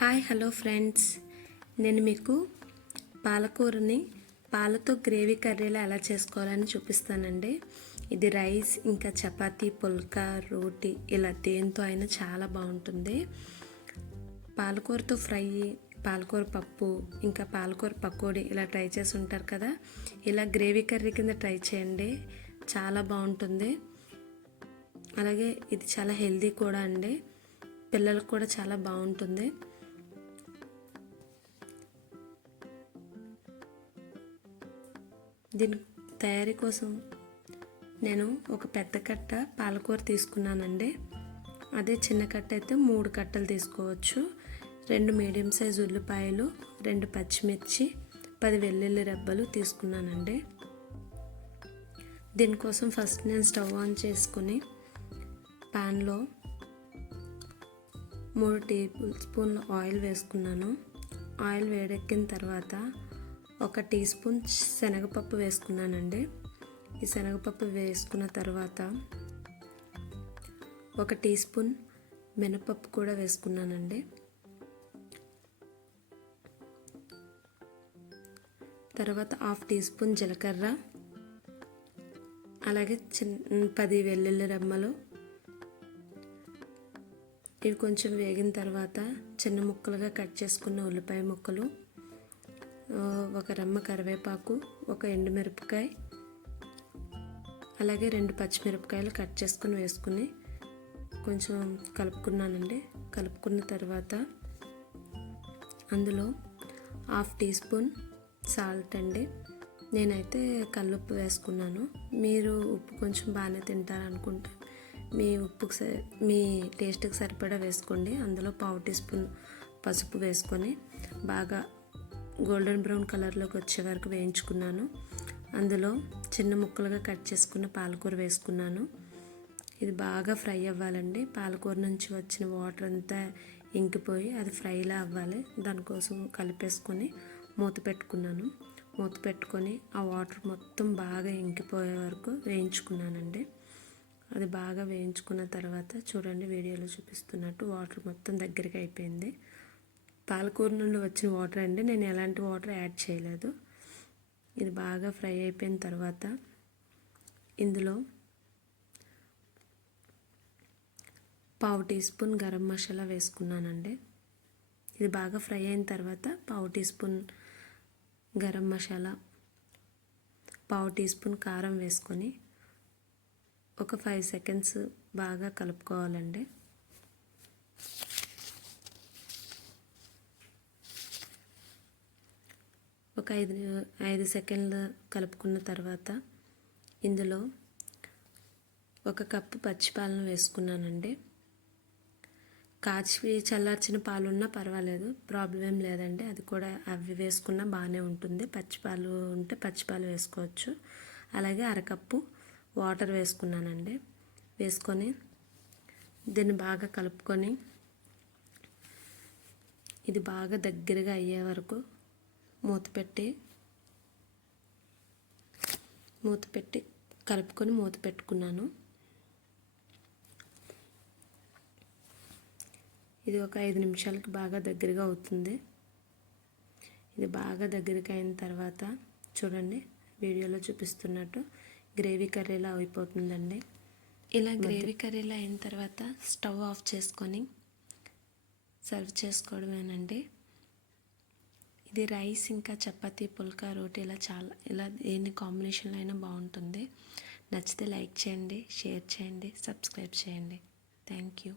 Hi hello friends, నేను మీకు పాలకూరని పాలతో గ్రేవీ కర్రీలా ఎలా చేసుకోవాలని చూపిస్తానండి. ఇది రైస్ ఇంకా చపాతీ, పుల్కా, రోటీ ఇలా దేంతో అయినా చాలా బాగుంటుంది. పాలకూరతో ఫ్రై, పాలకూర పప్పు, ఇంకా పాలకూర పకోడీ ఇలా ట్రై చేసి ఉంటారు కదా. ఇలా గ్రేవీ కర్రీ కింద ట్రై చేయండి, చాలా బాగుంటుంది. అలాగే ఇది చాలా హెల్దీ కూడా అండి, పిల్లలకు కూడా చాలా బాగుంటుంది. దీని తయారీ కోసం నేను ఒక పెద్ద కట్ట పాలకూర తీసుకున్నానండి. అదే చిన్న కట్ట అయితే 3 కట్టలు తీసుకోవచ్చు. 2 మీడియం సైజు ఉల్లిపాయలు, 2 పచ్చిమిర్చి, 10 వెల్లుల్లి రెబ్బలు తీసుకున్నానండి. దీనికోసం ఫస్ట్ నేను స్టవ్ ఆన్ చేసుకుని ప్యాన్లో 3 టేబుల్ స్పూన్ల ఆయిల్ వేసుకున్నాను. ఆయిల్ వేడెక్కిన తర్వాత 1 టీ స్పూన్ శనగపప్పు వేసుకున్నానండి. ఈ శనగపప్పు వేసుకున్న తర్వాత 1 టీ స్పూన్ మినపప్పు కూడా వేసుకున్నానండి. తర్వాత 1/2 టీ స్పూన్ జీలకర్ర, అలాగే 10 వెల్లుల్లి రెమ్మలు. ఇవి కొంచెం వేగిన తర్వాత చిన్న ముక్కలుగా కట్ చేసుకున్న ఉల్లిపాయ ముక్కలు, 1 రెమ్మ కరివేపాకు, 1 ఎండుమిరపకాయ, అలాగే 2 పచ్చిమిరపకాయలు కట్ చేసుకుని వేసుకుని కొంచెం కలుపుకున్నానండి. కలుపుకున్న తర్వాత అందులో 1/2 టీ స్పూన్ సాల్ట్ అండి. నేనైతే కల్లుప్పు వేసుకున్నాను. మీరు ఉప్పు కొంచెం బాగానే తింటారనుకుంటే మీ టేస్ట్కి సరిపడా వేసుకోండి. అందులో 1/2 టీ స్పూన్ పసుపు వేసుకొని బాగా గోల్డెన్ బ్రౌన్ కలర్లోకి వచ్చే వరకు వేయించుకున్నాను. అందులో చిన్న ముక్కలుగా కట్ చేసుకున్న పాలకూర వేసుకున్నాను. ఇది బాగా ఫ్రై అవ్వాలండి. పాలకూర నుంచి వచ్చిన వాటర్ అంతా ఇంకిపోయి అది ఫ్రైలా అవ్వాలి. దానికోసం కలిపేసుకొని మూత పెట్టుకున్నాను. మూత పెట్టుకొని ఆ వాటర్ మొత్తం బాగా ఇంకిపోయే వరకు వేయించుకున్నానండి. అది బాగా వేయించుకున్న తర్వాత చూడండి, వీడియోలో చూపిస్తున్నట్టు వాటర్ మొత్తం దగ్గరికి అయిపోయింది. పాలకూర నుండి వచ్చిన వాటర్ అండి, నేను ఎలాంటి వాటర్ యాడ్ చేయలేదు. ఇది బాగా ఫ్రై అయిపోయిన తర్వాత ఇందులో 1/2 టీ స్పూన్ గరం మసాలా వేసుకున్నానండి. ఇది బాగా ఫ్రై అయిన తర్వాత 1/2 teaspoon garam masala, 1/2 teaspoon కారం వేసుకొని ఒక 5 సెకండ్స్ బాగా కలుపుకోవాలండి. ఒక 5 సెకండ్లు కలుపుకున్న తర్వాత ఇందులో 1 కప్పు పచ్చిపాలను వేసుకున్నానండి. కాచి చల్లార్చిన పాలున్నా పర్వాలేదు, ప్రాబ్లం ఏం లేదండి. అది కూడా అవి వేసుకున్నా బాగానే ఉంటుంది. పచ్చిపాలు ఉంటే పచ్చిపాలు వేసుకోవచ్చు. అలాగే 1 కప్పు వాటర్ వేసుకున్నానండి. వేసుకొని దీన్ని బాగా కలుపుకొని ఇది బాగా దగ్గరగా అయ్యే వరకు మూత పెట్టి కలుపుకొని మూత పెట్టుకున్నాను. ఇది ఒక 5 నిమిషాలకి బాగా దగ్గరగా అవుతుంది. ఇది బాగా దగ్గరికి అయిన తర్వాత చూడండి, వీడియోలో చూపిస్తున్నట్టు గ్రేవీ కర్రీలా అయిపోతుందండి. ఇలా గ్రేవీ కర్రీలా అయిన తర్వాత స్టవ్ ఆఫ్ చేసుకొని సర్వ్ చేసుకోవడమేనండి. ఇది రైస్ ఇంకా చపాతీ, పుల్కా, రోటీ ఇలా దేని కాంబినేషన్లో అయినా బాగుంటుంది. నచ్చితే లైక్ చేయండి, షేర్ చేయండి, సబ్స్క్రైబ్ చేయండి. Thank you.